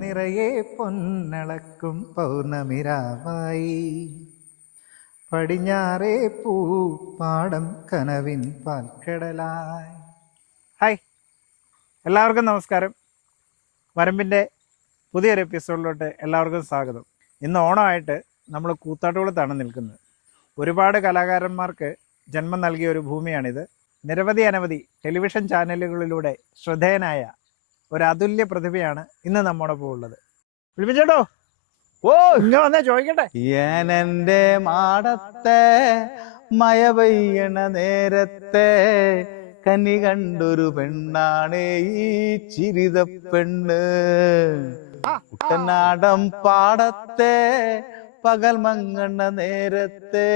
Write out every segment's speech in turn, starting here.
നിറയെ പൊന്നളക്കും പൗർണമിരാവായി പടിഞ്ഞാറേ പൂ പാടം കനവിൻ പാൽക്കടലായി. ഹായ്. എല്ലാവർക്കും നമസ്കാരം. വരമ്പിന്റെ പുതിയൊരു എപ്പിസോഡിലോട്ട് എല്ലാവർക്കും സ്വാഗതം. ഇന്ന് ഓണമായിട്ട് നമ്മൾ കൂത്താട്ടുകുളത്താണ് നിൽക്കുന്നത്. ഒരുപാട് കലാകാരന്മാർക്ക് ജന്മം നൽകിയ ഒരു ഭൂമിയാണിത്. നിരവധി അനവധി ടെലിവിഷൻ ചാനലുകളിലൂടെ ശ്രദ്ധേയനായ ഒരു അതുല്യ പ്രതിഭയാണ് ഇന്ന് നമ്മോടൊപ്പം ഉള്ളത്. വിളിപ്പിച്ചേട്ടോ. ഓ. ഇങ്ങ വന്നേ ചോദിക്കട്ടെ. എന്റെ മാടത്തെ മഴ പെയ്യണ നേരത്തെ കനി കണ്ടൊരു പെണ്ണാണ് ഈ ചിരിത പെണ്ണ്. കുട്ടനാടം പാടത്തെ പകൽ മങ്ങണ നേരത്തെ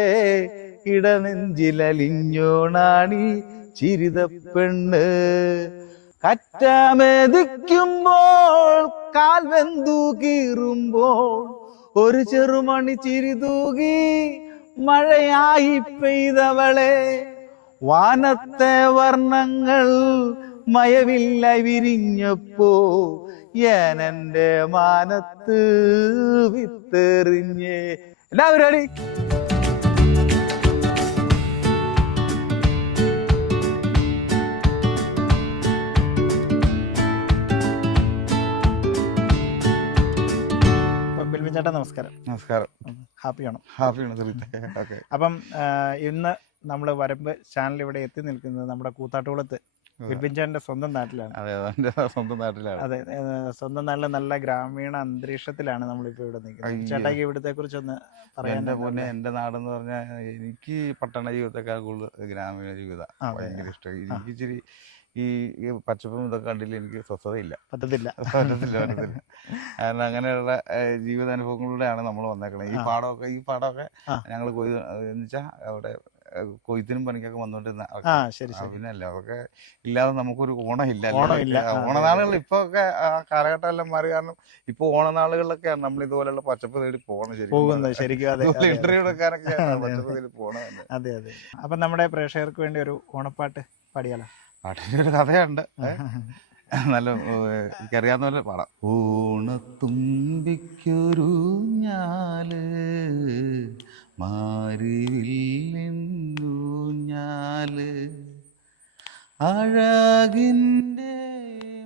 ഇടനെഞ്ചിലലിഞ്ഞോണാണി ചിരിത പെണ്ണ്. കറ്റമെതിക്കുമ്പോൾ കാൽ വെന്തു കീറുമ്പോൾ ഒരു ചെറുമണി ചിരിതൂകി മഴയായി പെയ്തവളെ. വാനത്തെ വർണങ്ങൾ മയവില്ല വിരിഞ്ഞപ്പോ ഞാനെന്റെ മാനത്ത് വിത്തെറിഞ്ഞേ. എല്ലാവരും ചേട്ടാ നമസ്കാരം. നമസ്കാരം. ഹാപ്പിയാണോ? ഹാപ്പിയാണ് ഓക്കെ. അപ്പം ഇന്ന് നമ്മൾ വരമ്പ് ചാനൽ ഇവിടെ എത്തി നിൽക്കുന്നത് നമ്മുടെ കൂത്താട്ടുകുളത്ത് ചേട്ടന്റെ സ്വന്തം നാട്ടിലാണ്. അതെ സ്വന്തം നാട്ടിലാണ്. അതെ സ്വന്തം നാട്ടിലെ നല്ല ഗ്രാമീണ അന്തരീക്ഷത്തിലാണ് നമ്മളിപ്പോൾ ഇവിടെ നിൽക്കുന്നത്. ചേട്ടാ ചേട്ടാക്ക് ഇവിടത്തെ കുറിച്ചൊന്ന് പറയാൻ എന്റെ നാട് എന്ന് നാടെന്ന് പറഞ്ഞാൽ എനിക്ക് പട്ടണ ജീവിതത്തെക്കാൾ കൂടുതൽ ഗ്രാമീണ ജീവിതം. ഭയങ്കര ഇഷ്ടം. എനിക്ക് ഇച്ചിരി ഈ പച്ചപ്പും ഇതൊക്കെ കണ്ടില്ല എനിക്ക് സ്വസ്ഥതയില്ല. പറ്റത്തില്ല. പറ്റത്തില്ല പറ്റത്തില്ല. കാരണം അങ്ങനെയുള്ള ജീവിതാനുഭവങ്ങളിലൂടെയാണ് നമ്മൾ വന്നേക്കണത് ഈ. പാടമൊക്കെ ഈ പാടമൊക്കെ ഞങ്ങൾ കൊയ്ത് എന്ന് വെച്ചാൽ അവിടെ കൊയ്ത്തിനും പണിക്കൊക്കെ വന്നോണ്ടിരുന്ന ആ ശരി ശരി. പിന്നെ അല്ല അതൊക്കെ ഇല്ലാതെ നമുക്കൊരു ഓണമില്ല ഓണനാളുകൾ ഇപ്പൊ ഒക്കെ ആ കാലഘട്ടം എല്ലാം മാറി. കാരണം ഇപ്പൊ ഓണനാളുകളിലൊക്കെയാണ് നമ്മൾ ഇതുപോലെയുള്ള പച്ചപ്പ് തേടി പോകണം ശരിക്കും. ഇന്റർവ്യൂ എടുക്കാനൊക്കെ പച്ചപ്പ്. തേടി പോകണം അതെ അതെ. അപ്പം നമ്മുടെ പ്രേക്ഷകർക്ക് വേണ്ടി ഒരു ഓണപ്പാട്ട് പാടിയാലോ? പാട്ടിന്റെ ഒരു കഥയുണ്ട് നല്ല എനിക്കറിയാവുന്ന പോലെ പാടാം. ഓണത്തുമ്പിക്കൊരു ഞാൽ മാറിവില്ലൂഞ്ഞാൽ അഴകിന്റെ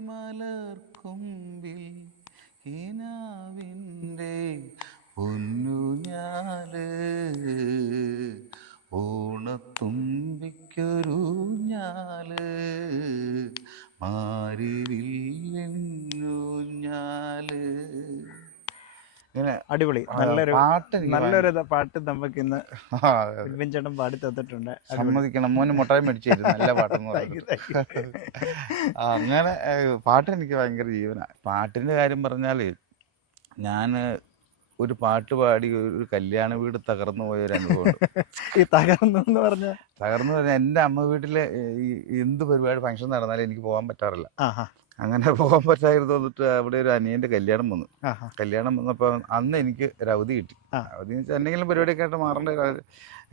മലർക്കൊമ്പിൽ ഹിനാവിന്റെ പൊന്നുഞ്ഞാൽ ഓണത്തുമ്പിക്കൊരു ഞാൽ മാറിവില്ലൂഞ്ഞാൽ ഇങ്ങനെ അടിപൊളി. നല്ലൊരു പാട്ട് നല്ലൊരു പാട്ട് നമുക്ക് ഇന്ന് ചേട്ടൻ പാടി തന്നിട്ടുണ്ട്. സമ്മതിക്കണം. മോന് മുട്ടായി മേടിച്ചു നല്ല പാട്ടെന്ന്. അങ്ങനെ പാട്ട് എനിക്ക് ഭയങ്കര ജീവനാണ് പാട്ടിന്റെ കാര്യം പറഞ്ഞാൽ ഞാൻ ഒരു പാട്ട് പാടി ഒരു കല്യാണ വീട് തകർന്നു പോയ ഒരു അനുഭവമുണ്ട്. ഈ തകർന്നു എന്ന് പറഞ്ഞ? തകർന്നു പറഞ്ഞാൽ എന്റെ അമ്മ വീട്ടിലെ ഈ എന്ത് പരിപാടി ഫംഗ്ഷൻ നടന്നാലും എനിക്ക് പോകാൻ പറ്റാറില്ല. അങ്ങനെ പോകാൻ പറ്റായിരുന്നു വന്നിട്ട് അവിടെ ഒരു അനിയന്റെ കല്യാണം വന്നു. കല്യാണം വന്നപ്പോൾ അന്ന് എനിക്ക് ഒരു അവധി കിട്ടി. അവധി എന്ന് വെച്ചാൽ എന്തെങ്കിലും പരിപാടിയൊക്കെ ആയിട്ട് മാറേണ്ട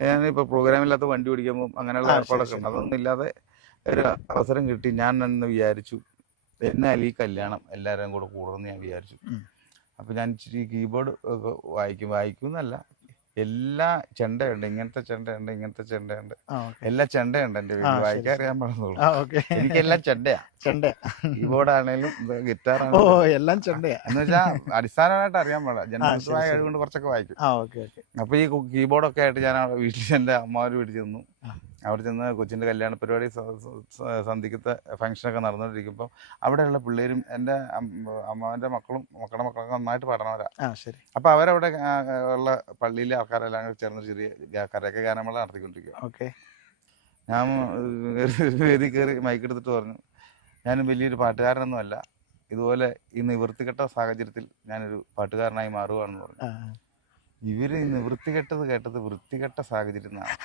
ഞാനിപ്പോൾ പ്രോഗ്രാമില്ലാത്ത വണ്ടി ഓടിക്കുമ്പോൾ അങ്ങനെയുള്ള ഏർപ്പാടൊക്കെ ഉണ്ട്. അതൊന്നും ഇല്ലാതെ ഒരു അവസരം കിട്ടി. ഞാൻ എന്ന് വിചാരിച്ചു എന്നാൽ ഈ കല്യാണം എല്ലാവരും കൂടെ കൂടണമെന്ന് ഞാൻ വിചാരിച്ചു. അപ്പോൾ ഞാൻ ഇച്ചിരി കീബോർഡ് വായിക്കും വായിക്കും. എന്നല്ല എല്ലാ ചെണ്ടയുണ്ട്. ഇങ്ങനത്തെ ചെണ്ടയുണ്ട് ഇങ്ങനത്തെ ചെണ്ടയുണ്ട്. എല്ലാ ചെണ്ടയുണ്ട് എന്റെ ആ, വീട്ടിൽ വായിക്കാൻ. അറിയാൻ പറഞ്ഞോളൂ എനിക്ക് എല്ലാം എനിക്കെല്ലാം ചെണ്ടയാ. ചെണ്ട. കീബോർഡ് ആണെങ്കിലും ഗിറ്റാർ ആണെങ്കിലും എല്ലാം ചെണ്ടയാ. എന്ന് വെച്ചാൽ അടിസ്ഥാനമായിട്ട് അറിയാൻ പാടില്ല. ജനമായ. കഴിവുകൊണ്ട് കുറച്ചൊക്കെ വായിക്കും. അപ്പൊ ഈ കീബോർഡൊക്കെ ആയിട്ട് ഞാൻ വീട്ടിൽ വീട്ടിൽ ചെന്നു ആ. അവിടെ ചെന്ന് കൊച്ചിന്റെ കല്യാണ പരിപാടി സന്ധിക്കത്തെ ഫംഗ്ഷനൊക്കെ നടന്നുകൊണ്ടിരിക്കുമ്പോൾ അവിടെയുള്ള പിള്ളേരും എന്റെ അമ്മാവന്റെ മക്കളും മക്കളുടെ മക്കളൊക്കെ നന്നായിട്ട് പഠനവരാ ആ ശരി. അപ്പോൾ അവരവിടെ ഉള്ള പള്ളിയിലെ ആൾക്കാരെല്ലാം കൂടി ചേർന്ന് ചെറിയ കരയൊക്കെ ഗാനമേള നടത്തിക്കൊണ്ടിരിക്കുക ഓക്കെ. ഞാൻ വേദി കയറി മൈക്കെടുത്തിട്ട് പറഞ്ഞു ഞാൻ വലിയൊരു പാട്ടുകാരനൊന്നുമല്ല. ഇതുപോലെ ഈ നിവൃത്തികെട്ട സാഹചര്യത്തിൽ ഞാനൊരു പാട്ടുകാരനായി മാറുകയാണെന്ന് പറഞ്ഞു. ഇവർ ഇന്ന് വൃത്തികെട്ടത് കേട്ടത് വൃത്തികെട്ട സാഹചര്യം എന്നാണ്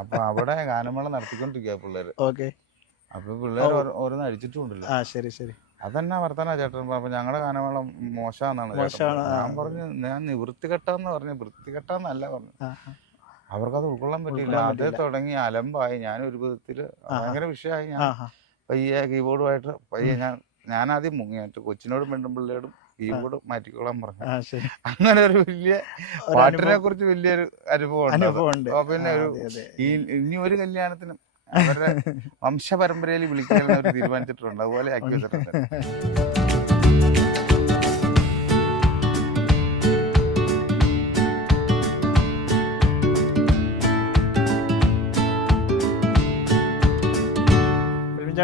അപ്പൊ അവിടെ ഗാനമേള നടത്തിക്കൊണ്ടിരിക്കുക പിള്ളേര്. ഓക്കെ. അപ്പൊ പിള്ളേര് ഓരോന്ന് അടിച്ചിട്ടുണ്ടല്ലോ. ആ ശരി ശരി. അതെന്നാ വർത്താനാ ചേട്ടൻ? അപ്പൊ ഞങ്ങളുടെ ഗാനമേള മോശമാണെന്നാണ്. ഞാൻ പറഞ്ഞു ഞാൻ നിവൃത്തികെട്ടെന്ന് പറഞ്ഞു വൃത്തികെട്ടെന്നല്ല പറഞ്ഞു. അവർക്ക് അത് അവർക്കത് ഉൾക്കൊള്ളാൻ പറ്റില്ല അതേ തുടങ്ങി അലമ്പായി. ഞാൻ ഒരു വിധത്തിൽ. ഭയങ്കര വിഷയമായി. ഞാൻ പയ്യെ കീബോർഡുമായിട്ട് പയ്യെ ഞാൻ ഞാൻ ആദ്യം കൊച്ചിനോടും പെണ്ണും പിള്ളേരോടും കീബോർഡ് മാറ്റിക്കോളാൻ പറഞ്ഞു. അങ്ങനെ ഒരു വലിയ പാട്ടിനെ കുറിച്ച് വലിയൊരു അനുഭവം പിന്നെ ഒരു. ഈ ഇനി ഒരു കല്യാണത്തിനും അവരുടെ വംശപരമ്പരയിൽ വിളിക്കാൻ തീരുമാനിച്ചിട്ടുണ്ട്. അതുപോലെ ആക്കി വെച്ചിട്ടുണ്ട്.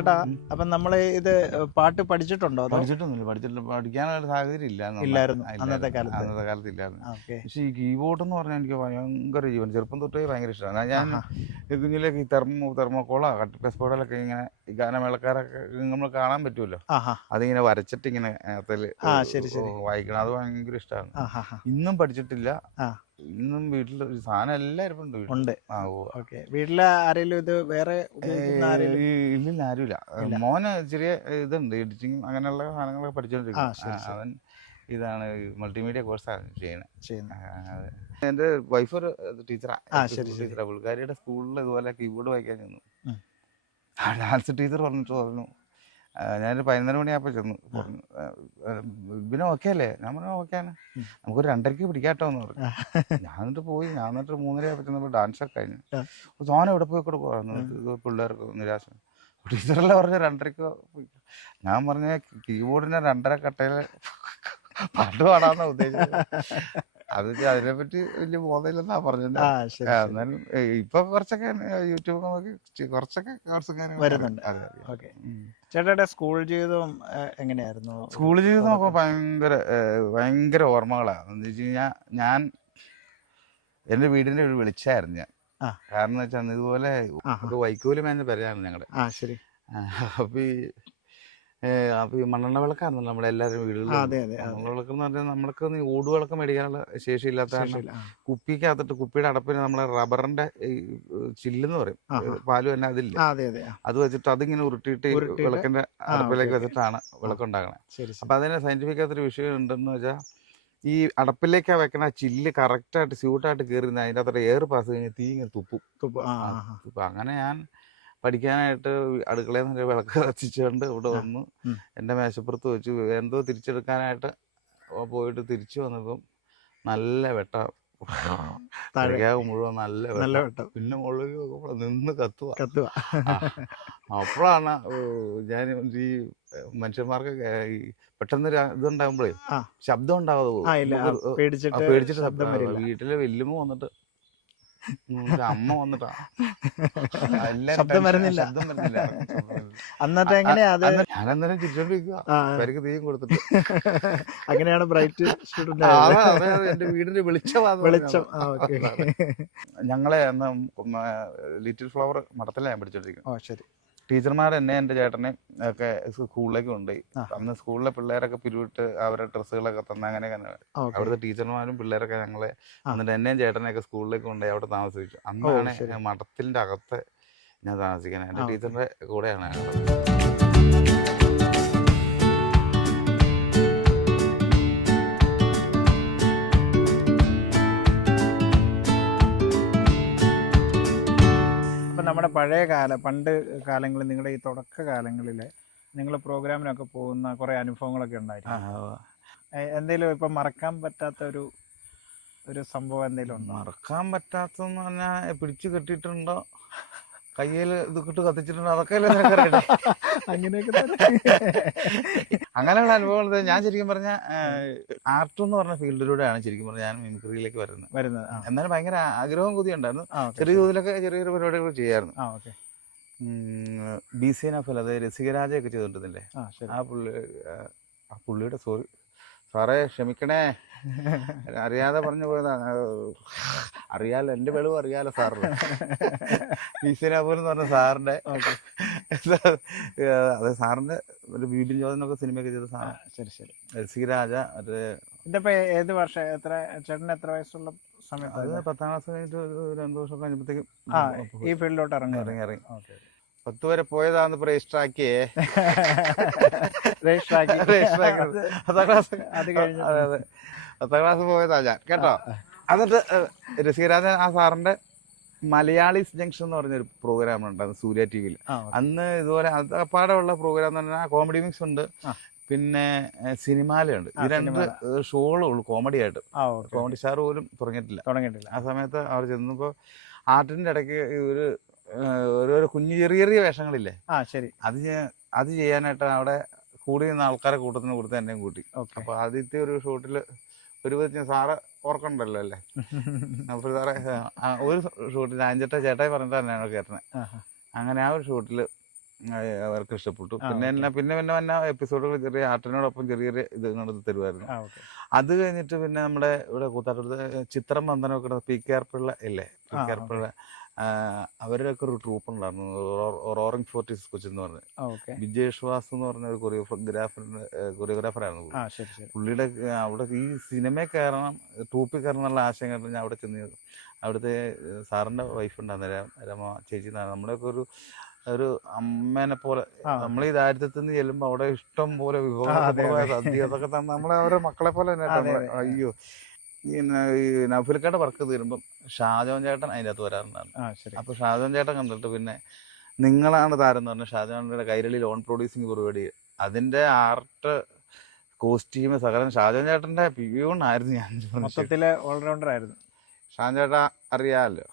ചേട്ടാ അപ്പൊ നമ്മൾ ഇത് പാട്ട് പഠിച്ചിട്ടുണ്ടോ പഠിച്ചിട്ടൊന്നുമില്ല. പഠിച്ചിട്ട് പഠിക്കാനുള്ള സാഹചര്യം ഇല്ല ഇല്ലായിരുന്നു, അന്നത്തെ കാലത്ത്. അന്നത്തെ കാലത്ത് ഇല്ലായിരുന്നു പക്ഷേ ഈ കീബോർഡ് എന്ന് പറഞ്ഞാൽ എനിക്ക് ഭയങ്കര ജീവൻ. ചെറുപ്പം തൊട്ടേ ഭയങ്കര ഇഷ്ടമാണ് ഞാൻ കുഞ്ഞിലേക്ക് ഈ തെർമോ തെർമോക്കോളോ കട്ടിപ്പസ്പോർട്ടിലൊക്കെ ഇങ്ങനെ ഈ ഗാനമേളക്കാരൊക്കെ നമ്മൾ കാണാൻ പറ്റുമല്ലോ. അതിങ്ങനെ വരച്ചിട്ട് ഇങ്ങനെ അതിൽ. വായിക്കണം. അത് ഭയങ്കര ഇഷ്ടമാണ് ഇന്നും പഠിച്ചിട്ടില്ല. ഇന്നും വീട്ടിൽ ഒരു സാധനം എല്ലാവരും ഉണ്ട് വീട്ടിൽ ഉണ്ട്. ആ. ഓക്കെ. വീട്ടിലെ ആരെങ്കിലും ഇത് വേറെ ഉപയോഗിക്കുന്ന ആരെങ്കിലും ഏയ് ഇല്ലില്ല ആരുമില്ല. മോന് ചെറിയ ഇതുണ്ട് എഡിറ്റിംഗ് അങ്ങനെയുള്ള സാധനങ്ങളൊക്കെ ആ, ശരി, ശരി. അവൻ ഇതാണ് മൾട്ടിമീഡിയ കോഴ്സാണ് ചെയ്യുന്നത് എന്റെ എന്റെ വൈഫ് ഒരു ടീച്ചറാണ് ആ, ശരി, ശരി. ടീച്ചറാണ് പുള്ളിക്കാരിയുടെ സ്കൂളിൽ ഇതുപോലെ കീബോർഡ് വായിക്കാൻ ചെന്നു. ഉം. ആ ഡാൻസ് ടീച്ചർ പറഞ്ഞിട്ട് പറഞ്ഞു ഞാനൊരു പതിനൊന്നര മണിയായപ്പോൾ ചെന്നു പിന്നെ ഓക്കെ അല്ലേ ഞാൻ പറഞ്ഞു ഓക്കെയാണ്. നമുക്കൊരു രണ്ടരയ്ക്ക് പിടിക്കാട്ടോ എന്ന് പറഞ്ഞു ഞാൻ എന്നിട്ട് പോയി ഞാൻ എന്നിട്ട് ആയപ്പോൾ ചെന്നപ്പോൾ ഡാൻസ് ഒക്കെ കഴിഞ്ഞു സോന അപ്പോൾ എവിടെ പോയി കൊടുക്കുവായിരുന്നു ഇത് പിള്ളേർക്ക് നിരാശ ടീച്ചറല്ല പറഞ്ഞ രണ്ടരയ്ക്ക്. ഞാൻ പറഞ്ഞ കീബോർഡിനെ രണ്ടര കട്ടയിൽ പാട്ട് പാടാന്ന ഉദ്ദേശിച്ചത് അത് അതിനെ പറ്റി വലിയ ബോധമില്ലെന്നാ പറഞ്ഞത്. എന്നാലും ഇപ്പൊ കുറച്ചൊക്കെ യൂട്യൂബ് നോക്കി കുറച്ചൊക്കെ കുറച്ചൊക്കെ. വരുന്നുണ്ട്. അതെ. ഓക്കെ. ചേട്ടയുടെ സ്കൂൾ ജീവിതം എങ്ങനെയായിരുന്നു? സ്കൂൾ ജീവിതം ഒക്കെ ഭയങ്കര ഭയങ്കര ഓർമ്മകളാണ് എന്ന് വെച്ച് കഴിഞ്ഞാൽ ഞാൻ എന്റെ വീടിന്റെ ഒരു വിളിച്ചായിരുന്നു ഞാൻ. കാരണം എന്ന് വെച്ചാൽ ഇതുപോലെ. ഒരു വൈക്കോൽ മേഞ്ഞ പെരയാണ് ഞങ്ങളുടെ ആ ശരി. അപ്പോൾ അപ്പൊ ഈ മണ്ണെണ്ണ വിളക്കാണല്ലോ നമ്മുടെ എല്ലാവരും വീടുകളിലും. മണ്ണെണ്ണ വിളക്ക് എന്ന് പറഞ്ഞാൽ നമ്മൾക്ക് ഈ ഓടുവിളക്ക് മേടിക്കാനുള്ള ശരിയില്ല. ആ. കുപ്പിക്കകത്തിട്ട് കുപ്പിയുടെ അടപ്പിന് നമ്മളെ റബ്ബറിന്റെ ചില്ലെന്ന് പറയും. പാൽ തന്നെ അതില്ല അതെ വെച്ചിട്ട് അതിങ്ങനെ ഉരുട്ടിയിട്ട് വിളക്കിന്റെ അടപ്പിലേക്ക്. വെച്ചിട്ടാണ് ശരി അപ്പൊ അതിന് സയന്റിഫിക് ആയിട്ടൊരു വിഷയം ഉണ്ടെന്ന് വെച്ചാൽ ഈ അടപ്പിലേക്ക് വെക്കണ ചില്ല് കറക്റ്റായിട്ട് സ്യൂട്ടായിട്ട് കയറി അതിന്റെ അത്ര എയർ പാസ് കഴിഞ്ഞ് തീ ഇങ്ങനെ തുപ്പും തുപ്പ്. അങ്ങനെ ഞാൻ പഠിക്കാനായിട്ട് അടുക്കളയിൽ നിന്ന് വിളക്ക് കത്തിച്ചുകൊണ്ട് ഇവിടെ വന്നു. എന്റെ മേശപ്പുറത്ത് വെച്ചു. എന്തോ തിരിച്ചെടുക്കാനായിട്ട് പോയിട്ട് തിരിച്ചു വന്നപ്പം നല്ല വെട്ട. മുഴുവൻ നല്ല നല്ല വെട്ടം. പിന്നെ മുകളിൽ നോക്കുമ്പോൾ നിന്ന് കത്തുക കത്തുക അപ്പോഴാണ് ഞാൻ ഈ മനുഷ്യന്മാർക്ക് ഈ പെട്ടെന്ന് ഇതുണ്ടാകുമ്പോഴേ. ശബ്ദം ഉണ്ടാകാതെ പോകും. പേടിച്ചിട്ട് ശബ്ദം വീട്ടിലെ വെല്ലുമ്പോ വന്നിട്ട് അമ്മ വന്നിട്ടാ. ശബ്ദം വരുന്നില്ല. ശബ്ദം വരുന്നില്ല. അന്നത്തെ എങ്ങനെയാ അത്? ചിരിച്ചോണ്ടിരിക്കുക പേർക്ക് തീയും കൊടുത്തിട്ട്. അങ്ങനെയാണ് ബ്രൈറ്റ് സ്റ്റുഡന്റ് എന്റെ വീടിന്റെ വെളിച്ചം. ഞങ്ങളെ അന്ന് ലിറ്റിൽ ഫ്ലവർ മഠത്തിലാണ് ഞാൻ പഠിച്ചോണ്ടിരിക്കുന്നത് ശരി. ടീച്ചർമാർ എന്നെ എന്റെ ചേട്ടനെ ഒക്കെ സ്കൂളിലേക്ക് കൊണ്ടുപോയി. അന്ന് സ്കൂളിലെ പിള്ളേരൊക്കെ പിരിവിട്ട് അവരുടെ ഡ്രസ്സുകളൊക്കെ തന്ന അങ്ങനെ ഓക്കെ. അവിടുത്തെ ടീച്ചർമാരും പിള്ളേരൊക്കെ ഞങ്ങളെ. എന്നിട്ട് എന്നെയും ചേട്ടനെയൊക്കെ സ്കൂളിലേക്ക് കൊണ്ടുപോയി അവിടെ താമസിച്ചു അന്നാണ് മഠത്തിന്റെ അകത്ത് ഞാൻ താമസിക്കുന്നത്. എന്റെ ടീച്ചറിന്റെ കൂടെയാണ് നമ്മുടെ പഴയ കാല പണ്ട് കാലങ്ങളിൽ നിങ്ങളുടെ ഈ തുടക്ക കാലങ്ങളിൽ നിങ്ങൾ പ്രോഗ്രാമിനൊക്കെ പോകുന്ന കുറേ അനുഭവങ്ങളൊക്കെ ഉണ്ടായിരുന്നു എന്തെങ്കിലും ഇപ്പം മറക്കാൻ പറ്റാത്ത ഒരു ഒരു സംഭവം എന്തെങ്കിലും ഉണ്ടോ? മറക്കാൻ പറ്റാത്തതെന്ന് പറഞ്ഞാൽ പിടിച്ചു കെട്ടിയിട്ടുണ്ടോ? കയ്യിൽ ഇത് കിട്ട് കത്തിച്ചിട്ടുണ്ട് അതൊക്കെ അല്ലേ അങ്ങനെയൊക്കെ അങ്ങനെയുള്ള അനുഭവങ്ങൾ ഞാൻ ശരിക്കും പറഞ്ഞ ആർട്ട് എന്ന് പറഞ്ഞ ഫീൽഡിലൂടെയാണ് ശരിക്കും പറഞ്ഞ ഞാൻ മിമിക്രിയിലേക്ക് വരുന്നത്. വരുന്നത്. എന്നാലും ഭയങ്കര ആഗ്രഹവും കൊതി ഉണ്ടായിരുന്നു. ചെറിയ തോതിലൊക്കെ ചെറിയ ചെറിയ പരിപാടികൾ ചെയ്യായിരുന്നു. ബി സി നഫൽ അതായത് രസികരാജയൊക്കെ ചെയ്തിട്ടുണ്ടല്ലേ? ആ പുള്ളി ആ പുള്ളിയുടെ സോറി സാറേ ക്ഷമിക്കണേ. അറിയാതെ പറഞ്ഞു പോയതാണ് അറിയാലോ എന്റെ വെളിവ് അറിയാലോ സാറിന്. സി എന്ന് പറഞ്ഞ സാറിന്റെ അത് സാറിന്റെ ഒരു ബീബിൻ ജോർജിനൊക്കെ സിനിമയൊക്കെ ചെയ്ത സാറാണ് ശരി ശരി. രസികരാജ അത് ഇതിപ്പോ ഏത് വർഷം? എത്ര ചേട്ടന് എത്ര വയസ്സുള്ള അത് സമയത്ത് പത്താം ക്ലാസ് കഴിഞ്ഞിട്ട് ഒരു രണ്ടു വർഷം കഴിഞ്ഞപ്പോഴത്തേക്കും ഈ ഫീൽഡിലോട്ട് ഇറങ്ങി ഇറങ്ങി ഇറങ്ങി പത്ത് വരെ പോയതാന്ന് രജിസ്റ്റർ ആക്കിയേ. രജിസ്റ്റർ ആക്കി. Register class. അത് കഴിഞ്ഞു അതെ അതെ. പത്താം ക്ലാസ് പോയതാ ഞാൻ. കേട്ടോ? എന്നിട്ട് രസികരാജൻ ആ സാറിന്റെ മലയാളീസ് ജംഗ്ഷൻ എന്ന് പറഞ്ഞൊരു പ്രോഗ്രാം ഉണ്ടായിരുന്നു സൂര്യ ടി വിയിൽ അന്ന് ഇതുപോലെ അപ്പാടെ ഉള്ള പ്രോഗ്രാം എന്ന് പറഞ്ഞാൽ കോമഡി മിക്സ് ഉണ്ട്. പിന്നെ സിനിമാലയുണ്ട്. ഈ രണ്ട്. ഷോകളേ ഉള്ളൂ കോമഡി ആയിട്ട്. കോമഡി സ്റ്റാർ പോലും തുടങ്ങിയിട്ടില്ല. തുടങ്ങിയിട്ടില്ല. ആ സമയത്ത് അവർ ചെന്നപ്പോൾ ആർട്ടിന്റെ ഇടയ്ക്ക് ഒരു ഒരു ഓരോരോ കുഞ്ഞു ചെറിയ ചെറിയ വേഷങ്ങളില്ലേ? ആ ശരി. അത് അത് ചെയ്യാനായിട്ട് അവിടെ കൂടി നിന്ന ആൾക്കാരെ കൂട്ടത്തിന് കൊടുത്ത് എന്നെയും കൂട്ടി. അപ്പൊ ആദ്യത്തെ ഒരു ഷൂട്ടിൽ ഒരു വിധത്തിൽ സാറ് ഓർക്കണ്ടല്ലോ അല്ലേ? അപ്പോൾ സാറേ ഒരു ഷൂട്ടിൽ അഞ്ചെട്ട ചേട്ടായി പറഞ്ഞിട്ടാണ് തന്നെയാണ് കയറ്റുന്നത് അങ്ങനെ ആ ഒരു ഷൂട്ടിൽ അവർക്ക് ഇഷ്ടപ്പെട്ടു. പിന്നെ. എന്നെ പിന്നെ പിന്നെ പിന്നെ എപ്പിസോഡുകൾ ചെറിയ ആർട്ടിനോടൊപ്പം ചെറിയ ചെറിയ ഇത് തരുമായിരുന്നു അത് കഴിഞ്ഞിട്ട് പിന്നെ നമ്മുടെ ഇവിടെ കൂത്താട്ടടുത്ത് ചിത്രം ബന്ധനമൊക്കെ പി കെ ആർ പിള്ള ഇല്ലേ? P K R. പിള്ള അവരുടെയൊക്കെ ഒരു ട്രൂപ്പ് ഉണ്ടായിരുന്നു. റോറിംഗ് ഫോർട്ടീസ് കൊച്ചി എന്ന് പറഞ്ഞു വിജയ് ശ്വാസ് എന്ന് പറഞ്ഞ ഒരു കൊറിയോഗ്രാഫറിന്റെ കൊറിയോഗ്രാഫറായിരുന്നു പുള്ളിയുടെ അവിടെ ഈ സിനിമയിൽ കയറണം ട്രൂപ്പിൽ കയറണം എന്നുള്ള ആശയം കണ്ടിട്ട് ഞാൻ അവിടെ ചെന്ന് അവിടുത്തെ സാറിന്റെ വൈഫ് ഉണ്ടായിരുന്നു രമ ചേച്ചി നമ്മുടെയൊക്കെ ഒരു ഒരു അമ്മേനെ പോലെ. നമ്മൾ ഈ ദാരിദ്ര്യത്തിൽ നിന്ന് ചെല്ലുമ്പോൾ അവിടെ ഇഷ്ടം പോലെ വിഭവങ്ങൾ അതെ, സദ്യ അതൊക്കെ തന്നെ നമ്മളെ അവരെ മക്കളെ പോലെ തന്നെ. അയ്യോ. ഈ നഫുലിക്കയുടെ വർക്ക് തീരുമ്പം ഷാജോൻ ചേട്ടൻ അതിന്റെ അകത്ത് വരാറുണ്ടായിരുന്നു അപ്പൊ അപ്പോൾ ഷാജോൻ ചേട്ടൻ കണ്ടിട്ട് പിന്നെ നിങ്ങളാണ് താരം എന്ന് പറഞ്ഞ ഷാജോന്റെ കൈരളി ലോൺ പ്രൊഡ്യൂസിങ് പരിപാടി അതിന്റെ ആർട്ട് കോസ്റ്റ്യൂം സകലം ഷാജോൻ ചേട്ടന്റെ പ്യൂൺ ആയിരുന്നു ഞാൻ മൊത്തത്തിലെ ഓൾറൗണ്ടർ ആയിരുന്നു ഷാജോൻ ചേട്ടാ അറിയാമല്ലോ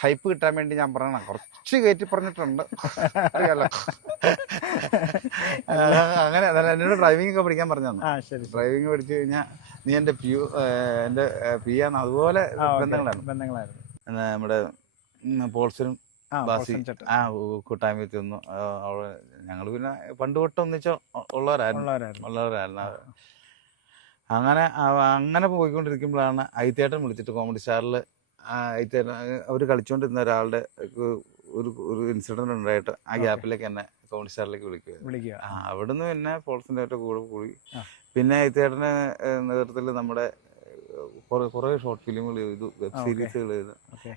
ഹൈപ്പ് കിട്ടാൻ വേണ്ടി ഞാൻ പറയണം കുറച്ച് കയറ്റി പറഞ്ഞിട്ടുണ്ട്. അറിയാലോ. അങ്ങനെ അതല്ല, എന്നോട് ഡ്രൈവിംഗ് ഒക്കെ പഠിക്കാൻ പറഞ്ഞു ശരി. ഡ്രൈവിംഗ് പഠിച്ചു കഴിഞ്ഞാൽ നീ എന്റെ പി എന്റെ പി ആണ്. അതുപോലെ ബന്ധങ്ങളായിരുന്നു. ബന്ധങ്ങളായിരുന്നു നമ്മുടെ പോൾസിനും ആ ബാസി. പോൾസൺ ആ കൂട്ടായ്മ ചെന്നു അവൾ ഞങ്ങൾ പിന്നെ പണ്ട് തൊട്ട് ഒന്നിച്ച് ഉള്ളവരായിരുന്നു. ഉള്ളവരായിരുന്നു. അങ്ങനെ അങ്ങനെ പോയിക്കൊണ്ടിരിക്കുമ്പോഴാണ് ഐത്തേട്ടൻ വിളിച്ചിട്ട് കോമഡി സ്റ്റാറിൽ അവർ കളിച്ചുകൊണ്ടിരുന്ന ഒരാളുടെ ഒരു ഒരു ഇൻസിഡന്റ് ഉണ്ടായിട്ട് ആ ഗ്യാപ്പിലേക്ക് എന്നെ കോമഡി സ്റ്റാറിലേക്ക് വിളിക്കുക. വിളിക്കുക. ആ അവിടുന്ന് പിന്നെ പോൾസിന്റെ കൂടെ കൂടി. പിന്നെ ഐത്തേട്ടന്റെ നേതൃത്വത്തിൽ നമ്മുടെ കുറെ കുറേ ഷോർട്ട് ഫിലിമുകൾ ചെയ്തു വെബ്. സീരീസുകൾ ചെയ്തു.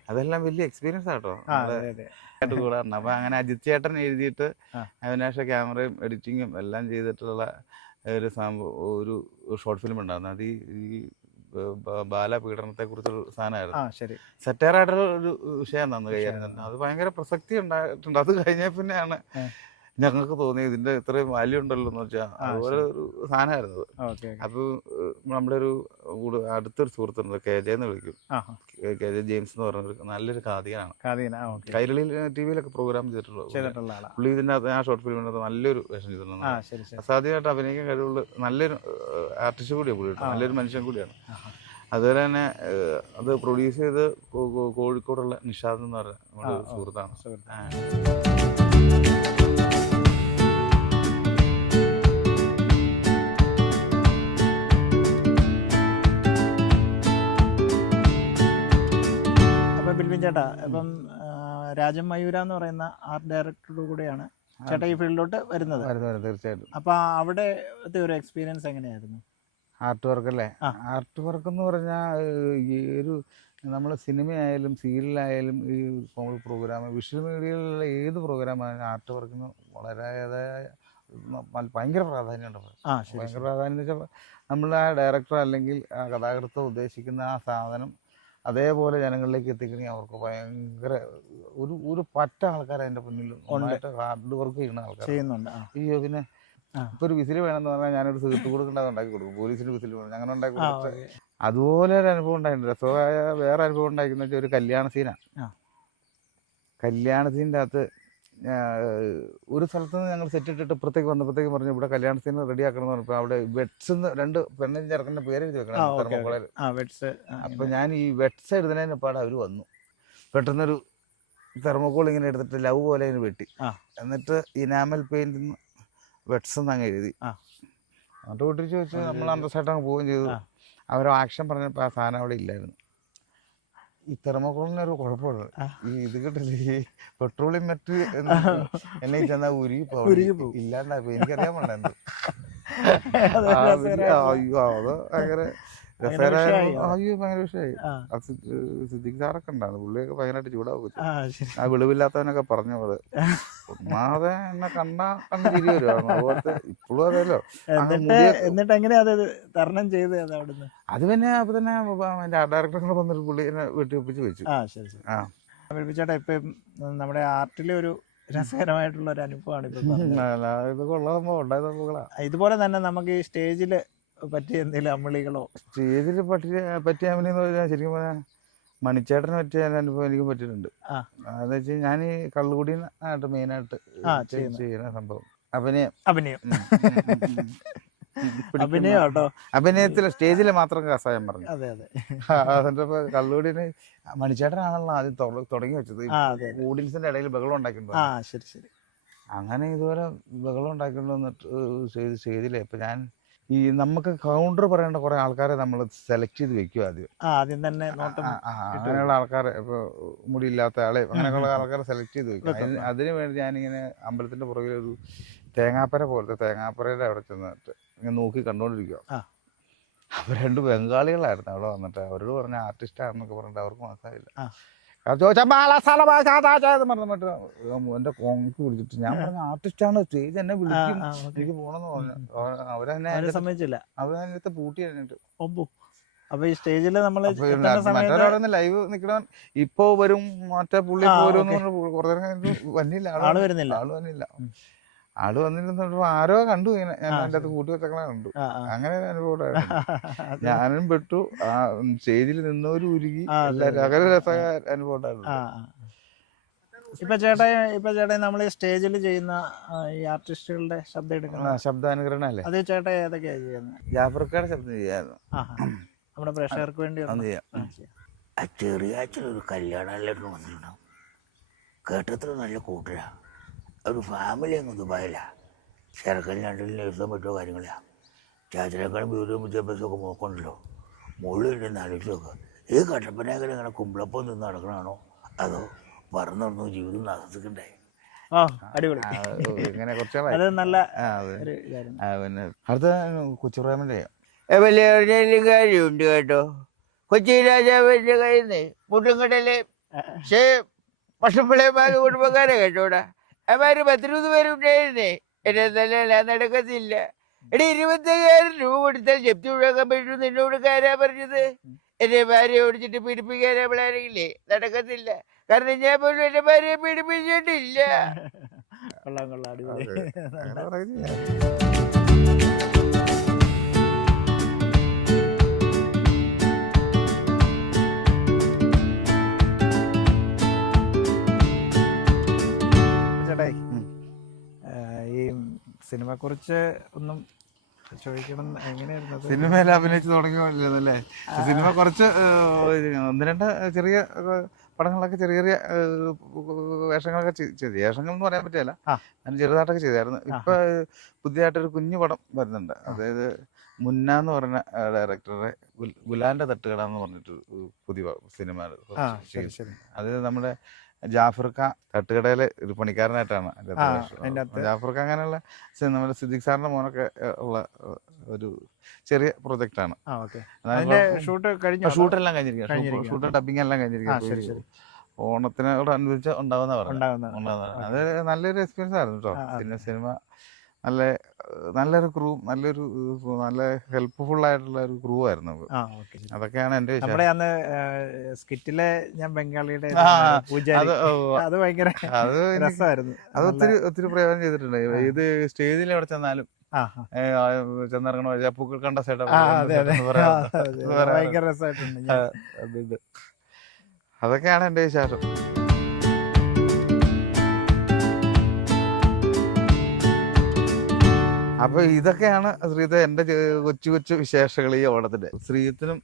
അതെല്ലാം വലിയ എക്സ്പീരിയൻസ് ആട്ടോ. ആയിട്ട് കൂടാറുണ്ട്. അപ്പൊ അങ്ങനെ അജിത് ചേട്ടൻ എഴുതിയിട്ട്. അവിനാശ ക്യാമറയും എഡിറ്റിങ്ങും എല്ലാം ചെയ്തിട്ടുള്ള ഒരു സംഭവം ഒരു ഷോർട്ട് ഫിലിം ഉണ്ടായിരുന്നു. അത് ഈ ബാലപീഡനത്തെ കുറിച്ചുള്ള സാധനമായിരുന്നു. ശരി. സെറ്റയറായിട്ടുള്ള ഒരു വിഷയം തന്നു കൈകാര്യം അത് ഭയങ്കര പ്രസക്തി ഉണ്ടായിട്ടുണ്ട്. അത് കഴിഞ്ഞ പിന്നെയാണ്. ഞങ്ങൾക്ക് തോന്നിയത് ഇതിന്റെ ഇത്രയും വാല്യൂ ഉണ്ടല്ലോ എന്ന് വെച്ചാൽ അതുപോലെ ഒരു സാധനമായിരുന്നു അത്. അപ്പൊ നമ്മുടെ ഒരു കൂടെ അടുത്തൊരു സുഹൃത്തുണ്ട് കെ ജെ എന്ന് വിളിക്കും കെ ജെ ജെയിംസ് എന്ന് പറഞ്ഞൊരു നല്ലൊരു കാതികനാണ്. കൈരളിയിൽ ടി വിയിലൊക്കെ പ്രോഗ്രാം ചെയ്തിട്ടുള്ള പുള്ളി ഇതിനകത്ത് ആ ഷോർട്ട് ഫിലിമിനകത്ത് നല്ലൊരു വേഷം ചെയ്തിട്ടുണ്ട്. അസാധ്യമായിട്ട് അഭിനയിക്കാൻ കഴിവുള്ള നല്ലൊരു ആർട്ടിസ്റ്റ് കൂടിയാണ് പുള്ളി. നല്ലൊരു മനുഷ്യൻ കൂടിയാണ്. അതുപോലെ തന്നെ അത് പ്രൊഡ്യൂസ് ചെയ്ത് കോഴിക്കോടുള്ള നിഷാദ് എന്ന് പറഞ്ഞ സുഹൃത്താണ്. സുഹൃത്താണ് ചേട്ടാ ഇപ്പം രാജൻ മയൂര എന്ന് പറയുന്ന ആർട്ട് ഡയറക്ടറുടെ കൂടെയാണ് ചേട്ടാ ഈ ഫീൽഡിലോട്ട് വരുന്നത്. വരുന്നു വരുന്നു തീർച്ചയായിട്ടും. അപ്പൊ അവിടത്തെ ഒരു എക്സ്പീരിയൻസ് എങ്ങനെയായിരുന്നു? ആർട്ട് വർക്ക് അല്ലേ? ആർട്ട് വർക്ക് എന്ന് പറഞ്ഞാൽ ഈ ഒരു നമ്മൾ സിനിമയായാലും സീരിയലായാലും ഈ പ്രോഗ്രാം വിഷ്വൽ മീഡിയയിലുള്ള ഏത് പ്രോഗ്രാമായാലും ആർട്ട് വർക്കിന് വളരെ ഭയങ്കര പ്രാധാന്യമുണ്ട് ഭയങ്കര പ്രാധാന്യം എന്ന് വെച്ചാൽ നമ്മൾ ആ ഡയറക്ടർ അല്ലെങ്കിൽ ആ കഥാകൃത്ത് ഉദ്ദേശിക്കുന്ന ആ സാധനം അതേപോലെ ജനങ്ങളിലേക്ക് എത്തിക്കണമെങ്കിൽ അവർക്ക് ഭയങ്കര ഒരു ഒരു പറ്റ ആൾക്കാർ അതിന്റെ മുന്നിൽ നന്നായിട്ട് ഹാർഡ് വർക്ക് ചെയ്യുന്ന ആൾക്കാർ ചെയ്യുന്നുണ്ട്. അയ്യോ പിന്നെ ഇപ്പൊ ഒരു വിസിൽ വേണമെന്ന് പറഞ്ഞാൽ ഞാനൊരു തീർത്ത് കൊടുക്കേണ്ടത് ഉണ്ടാക്കി കൊടുക്കും. പോലീസിന് വിസിൽ വേണം. അങ്ങനെ ഉണ്ടാക്കി കൊടുക്കും അതുപോലെ ഒരു അനുഭവം ഉണ്ടായിട്ടുണ്ട്. രസമായ വേറെ അനുഭവം ഉണ്ടായിരിക്കുന്ന ഒരു കല്യാണ സീനാണ്. കല്യാണ സീനിന്റെ അകത്ത് ഒരു സ്ഥലത്ത് നിന്ന് ഞങ്ങൾ സെറ്റ് ഇട്ടിട്ട് ഇപ്പുറത്തേക്ക് വന്നപ്പോഴത്തേക്ക് പറഞ്ഞു ഇവിടെ കല്യാണ സീൻ റെഡി ആക്കണം എന്ന് പറഞ്ഞപ്പോൾ അവിടെ വെട്സ് രണ്ട് പെണ്ണിന്റെ ചെറുക്കന്റെ പേര് എഴുതി വെക്കണം തെർമോക്കോളയിൽ ആ വെറ്റ്സ് അപ്പം ഞാൻ ഈ വെട്സ് എഴുതുന്നതിന് പാടെ അവർ വന്നു. പെട്ടെന്നൊരു തെർമോക്കോൾ ഇങ്ങനെ എടുത്തിട്ട് ലവ് പോലെ ഇങ്ങനെ വെട്ടി. എന്നിട്ട് ഇനാമൽ പെയിന്റ് വെട്സ് എന്ന് അങ്ങ് എഴുതി. എന്നിട്ട് വീട്ടിൽ ചോദിച്ചു നമ്മൾ അന്തസ്സായിട്ട് അങ്ങ് പോവുകയും ചെയ്തു. അവരോ അവർ ആക്ഷൻ പറഞ്ഞപ്പോൾ ആ സാധനം അവിടെ ഇല്ലായിരുന്നു. ഈ തെർമോകോളിന് ഒരു കുഴപ്പമുള്ളത്. ഈ ഇത് കിട്ടില്ല ഈ പെട്രോളിയം മറ്റ് എന്നെ ചെന്നാ ഉരുകി പോകും. ഇല്ലാണ്ടായി എനിക്കറിയാൻ വേണ്ട എന്ത്. അയ്യോ അത് ഭയങ്കര അയ്യോ ഭയങ്കര വിഷയമായി സിദ്ദിഖ് സാറൊക്കെ ഉണ്ടായിരുന്നു. പുള്ളിയൊക്കെ ഭയങ്കരമായിട്ട് ചൂടാവും ആ വെളിവില്ലാത്തവനൊക്കെ പറഞ്ഞു പോലെ. ഒന്നാതെ എന്നെ കണ്ടാ കണ്ട് ചിരി വരുവായിരുന്നു അതുപോലത്തെ ഇപ്പോഴും അതല്ലോ എന്നിട്ട് എങ്ങനെയാ അത് തരണം ചെയ്ത് അവിടുന്ന്? അത് പിന്നെ അപ്പൊ തന്നെ അതിന്റെ ഡയറക്ടർ വന്നിട്ട് പുള്ളി എന്നെ വെട്ടി ഒപ്പിച്ച് വെച്ചു. ആ ശരി ആ. ബിൽബിൻ ചേട്ടാ ഇപ്പം നമ്മുടെ ആർട്ടിലെ ഒരു രസകരമായിട്ടുള്ള ഒരു അനുഭവമാണ് ഇപ്പൊ കൊള്ളാൻ ഇതുപോലെ തന്നെ നമുക്ക് ഈ സ്റ്റേജിൽ പറ്റിയ എന്തെങ്കിലും അമ്മിളികളോ? സ്റ്റേജിൽ പറ്റിയ പറ്റിയ അഭിനയം എന്ന് പറഞ്ഞാൽ ശരിക്കും പറഞ്ഞാൽ മണിച്ചേട്ടന് പറ്റിയ അനുഭവം എനിക്ക് പറ്റിയിട്ടുണ്ട്. ആ. അതെന്ന് വെച്ചാൽ ഞാൻ ഈ കള്ളുകുടി ആയിട്ട് മെയിനായിട്ട്. ചെയ്യുന്ന. സംഭവം. അഭിനയം. അഭിനയം. അഭിനയത്തിലെ അഭിനയം കേട്ടോ അഭിനയത്തിൽ സ്റ്റേജിൽ മാത്രം കസായം പറഞ്ഞു. അതെ അതെ. അതിന്റെ കള്ളുകൂടിന് മണിച്ചേട്ടനാണല്ലോ ആദ്യം തുടങ്ങി വെച്ചത്. ഓഡിയൻസിന്റെ ഇടയിൽ ബഹളം ഉണ്ടാക്കിയിട്ടുണ്ടോ. ശരി ശരി. അങ്ങനെ ഇതുപോലെ ബഹളം ഉണ്ടാക്കിക്കൊണ്ട് എന്നിട്ട് സ്റ്റേജ് സ്റ്റേജിലെ ഇപ്പൊ ഞാൻ ഈ നമുക്ക് കൗണ്ടർ പറയേണ്ട കുറെ ആൾക്കാരെ നമ്മൾ സെലക്ട് ചെയ്ത് വെക്കുക ആദ്യം. ആദ്യം തന്നെ അങ്ങനെയുള്ള ആൾക്കാരെ ഇപ്പൊ മുടിയില്ലാത്ത ആളെ അങ്ങനെയുള്ള ആൾക്കാരെ സെലക്ട് ചെയ്ത് വെക്കും. അതിനു വേണ്ടി ഞാനിങ്ങനെ അമ്പലത്തിന്റെ പുറകിൽ ഒരു തേങ്ങാപ്പര പോലത്തെ തേങ്ങാപ്പരയുടെ അവിടെ ചെന്നിട്ട് ഇങ്ങനെ നോക്കി കണ്ടോണ്ടിരിക്കുക ആ. അപ്പൊ രണ്ട് ബംഗാളികളായിരുന്നു അവിടെ വന്നിട്ട്. അവരോട് പറഞ്ഞ ആർട്ടിസ്റ്റ് ആണെന്നൊക്കെ പറഞ്ഞിട്ട് അവർക്ക് മനസ്സിലായില്ല. ആ. ബാലാസാല ചോദിച്ചാ പറഞ്ഞിട്ട് എന്റെ കോങ്കി വിളിച്ചിട്ട് ഞാൻ പറഞ്ഞ ആർട്ടിസ്റ്റ് ആണ് സ്റ്റേജ് എന്നെ വിളിക്കും. എനിക്ക് പോണെന്ന് പറഞ്ഞു. അവരെന്നെ സമ്മതിച്ചില്ല. അവരെന്നെ അടുത്ത് പൂട്ടി കഴിഞ്ഞിട്ട്. അപ്പൊ ഈ സ്റ്റേജിൽ നമ്മൾ മറ്റൊരാളൊന്ന് ലൈവ് നിക്കണം ഇപ്പൊ വരും മറ്റേ പുള്ളി പോരും. കുറേ വന്നില്ല. ആൾ വരുന്നില്ല. ആൾ വന്നില്ല. ആൾ വന്നിരുന്നപ്പോ ആരോ കണ്ടു ഇങ്ങനെ. ഞാൻ എന്റെ അത് അകത്ത് കണ്ടു. അങ്ങനെ ഒരു അനുഭവം ഞാനും പെട്ടു. ആ സ്റ്റേജിൽ നിന്നവരും ഉരുകി. അങ്ങനെ രസ അനുഭവം ഉണ്ടായിരുന്നു. ഇപ്പൊ ചേട്ടാ ഇപ്പൊ ചേട്ടാ നമ്മൾ സ്റ്റേജിൽ ചെയ്യുന്ന ഈ ആർട്ടിസ്റ്റുകളുടെ ശബ്ദം എടുക്കുന്ന ശബ്ദാനുകരണം അല്ലേ? അത് ചേട്ടാ ഏതൊക്കെയാ ചെയ്യുന്നത് ജാഫർക്കാട് ശബ്ദം ചെയ്യായിരുന്നു. നമ്മുടെ പ്രേക്ഷകർക്ക് വേണ്ടി ചെറിയ ഒരു കല്യാണമല്ലേക്ക് വന്നിട്ടുണ്ടാവും കേട്ടത്ര നല്ല കൂട്ടരാ. ഒരു ഫാമിലി അങ്ങ് ദുബായില്ല ചെറുക്കൻ രണ്ടിൽ നേഴ്സാൻ പറ്റുമോ കാര്യങ്ങളാ. ചാച്ചനേക്കാളും വീടും വിദ്യാഭ്യാസമൊക്കെ നോക്കണ്ടല്ലോ മുകളിലുണ്ടെന്ന് ആലോചിച്ച് നോക്കുക ഈ കട്ടപ്പനേക്കൽ ഇങ്ങനെ കുമ്പളപ്പം നിന്ന് നടക്കണാണോ അതോ പറന്നു നടന്നു ജീവിതം ആസ്വദിക്കണ്ടേ ഇങ്ങനെ പിന്നെ അടുത്ത വലിയ കാര്യമുണ്ട് കേട്ടോ. കൊച്ചി രാജാവിന്റെ കയ്യിൽ നിന്ന് മുട്ടുംകടൽ പക്ഷേ പശുപ്പിളയമാര് കുടുംബക്കാരെ കേട്ടോടാ. അവർ പത്തിരുപത് പേരുണ്ടായിരുന്നേ. എന്നെ തന്നെ നടക്കത്തില്ല. എടി ഇരുപത്തയ്യായിരം രൂപ കൊടുത്താൽ ജപ്തി ഒഴിവാക്കാൻ പറ്റും നിന്നോട് കാരാ പറഞ്ഞത്? എന്റെ ഭാര്യ ഓടിച്ചിട്ട് പീഡിപ്പിക്കാൻ അവളാരെങ്കിലേ നടക്കത്തില്ല. കാരണം ഞാൻ പോലും എന്റെ ഭാര്യയെ പീഡിപ്പിച്ചിട്ടില്ല. കൊള്ളാം കൊള്ളാം. കുറിച്ച് ഒന്നും ചോദിക്കണം എങ്ങനെയായിരുന്നു? സിനിമയിൽ അഭിനയിച്ച് തുടങ്ങിയല്ലേ സിനിമ കുറച്ച് ഒന്ന് രണ്ട് ചെറിയ പടങ്ങളൊക്കെ ചെറിയ ചെറിയ വേഷങ്ങളൊക്കെ ചെയ്തു വേഷങ്ങൾ എന്ന് പറയാൻ പറ്റില്ല. ഞാൻ ചെറുതായിട്ടൊക്കെ ചെയ്തായിരുന്നു. ഇപ്പൊ പുതിയതായിട്ടൊരു കുഞ്ഞു പടം വരുന്നുണ്ട്. അതായത് മുന്ന എന്ന് പറഞ്ഞ ഡയറക്ടറെ ഗുലാന്റെ തട്ടുകട എന്ന് പറഞ്ഞിട്ട് പുതിയ സിനിമ അതായത് അത് നമ്മുടെ ജാഫർക്ക തട്ടുകടയിലെ ഒരു പണിക്കാരനായിട്ടാണ്. ജാഫർക്ക അങ്ങനെയുള്ള നമ്മുടെ സിദ്ദിഖ് സാറിന്റെ മോനൊക്കെ ഉള്ള ഒരു ചെറിയ പ്രൊജക്റ്റ് ആണ്. ഷൂട്ട് കഴിഞ്ഞു? ഷൂട്ട് എല്ലാം കഴിഞ്ഞിരിക്കും ഷൂട്ട് ഡബിങ് എല്ലാം കഴിഞ്ഞിരിക്കും ഓണത്തിനോട് ഓണത്തിനോടനുബന്ധിച്ച് ഉണ്ടാവുന്ന പറഞ്ഞു അത് നല്ലൊരു എക്സ്പീരിയൻസ് ആയിരുന്നു കേട്ടോ. പിന്നെ സിനിമ നല്ല നല്ലൊരു ക്രൂ നല്ലൊരു നല്ല ഹെൽപ്ഫുൾ ആയിട്ടുള്ള ഒരു ക്രൂ ആയിരുന്നു അതൊക്കെയാണ് എന്റെ നമ്മുടെ അന്ന് സ്കിറ്റിലെ ഞാൻ ബംഗാളിയുടെ അത് ഭയങ്കര അത് രസമായിരുന്നു. അത് ഒത്തിരി ഒത്തിരി പ്രയോജനം ചെയ്തിട്ടുണ്ട്. ഇത് സ്റ്റേജിൽ എവിടെ ചെന്നാലും. ചെന്നിറങ്ങണ പൂക്കൾ കണ്ട സൈഡ്. ഭയങ്കര രസമായിട്ടുണ്ട് അതൊക്കെയാണ് എന്റെ വിശേഷം. അപ്പൊ ഇതൊക്കെയാണ് ശ്രീത എന്റെ കൊച്ചു കൊച്ചു വിശേഷങ്ങൾ ഈ ഓണത്തിന്റെ. ശ്രീത്തിനും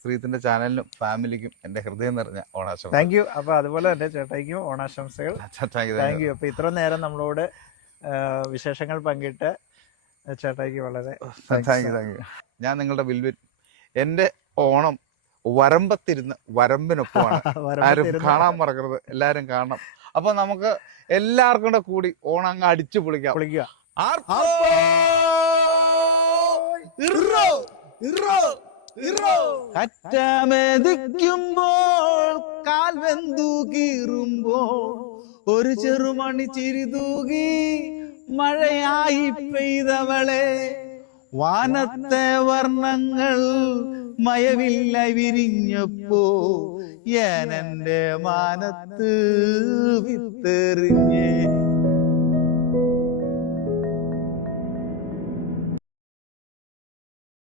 ശ്രീത്തിന്റെ ചാനലിനും ഫാമിലിക്കും എന്റെ ഹൃദയം നിറഞ്ഞ ഓണാശംസ താങ്ക് യു അപ്പൊ അതുപോലെ തന്നെ ചേട്ടായിക്കും ഓണാശംസകൾ. താങ്ക് യു അപ്പൊ ഇത്ര നേരം നമ്മളോട് വിശേഷങ്ങൾ പങ്കിട്ട് ചേട്ടായിക്ക് വളരെ താങ്ക് യു താങ്ക് യു ഞാൻ നിങ്ങളുടെ വിൽവിൻ എന്റെ ഓണം വരമ്പത്തിരുന്ന് വരമ്പിനൊപ്പമാണ്. ആരും കാണാൻ മറക്കരുത്. എല്ലാരും കാണണം. അപ്പൊ നമുക്ക് എല്ലാവർക്കും കൂടെ കൂടി ഓണം അങ്ങ് അടിച്ചു പൊളിക്കാം. വിളിക്കുക കറ്റമെതിക്കുമ്പോൾ കാൽ വെന്തു കീറുമ്പോൾ ഒരു ചെറുമണി ചിരിതൂകി മഴയായി പെയ്തവളെ. വാനത്തെ വർണങ്ങൾ മയവില്ല വിരിഞ്ഞപ്പോ ഞാൻ എന്റെ മാനത്ത് വിത്തെറിഞ്ഞ്.